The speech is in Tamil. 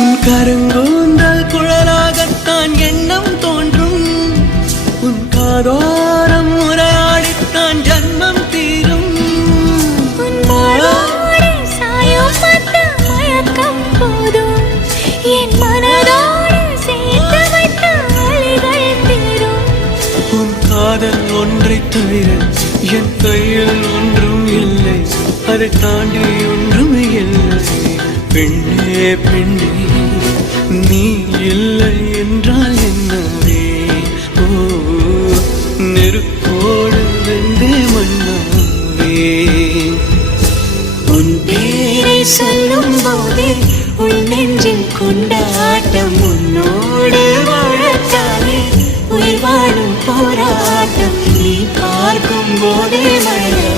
உன் கருங்கூந்தல் குழலாகத்தான் எண்ணம் தோன்றும். உன் காதோரம் உரையாடித்தான் ஜன்மம் தீரும். என் மனதோடு சேர்த்து வைத்த வழிகள் தீரும். உன் காதல் ஒன்றை தவிர என் கையில் ஒன்றும் இல்லை, அதை தாண்டி ஒன்றும் இல்லை. பெண்ணே பெண்ணே நீ இல்லை என்றால் என்னவே? ஓ நெருப்போடு வெந்தே மண்ணாவே. உன் பேரை சொல்லும் போதே உள் நெஞ்சில் கொண்டாட்டம். உன்னோடு வாழத்தானே உயிர் வாழும் போராட்டம். நீ பார்க்கும் போதே மழை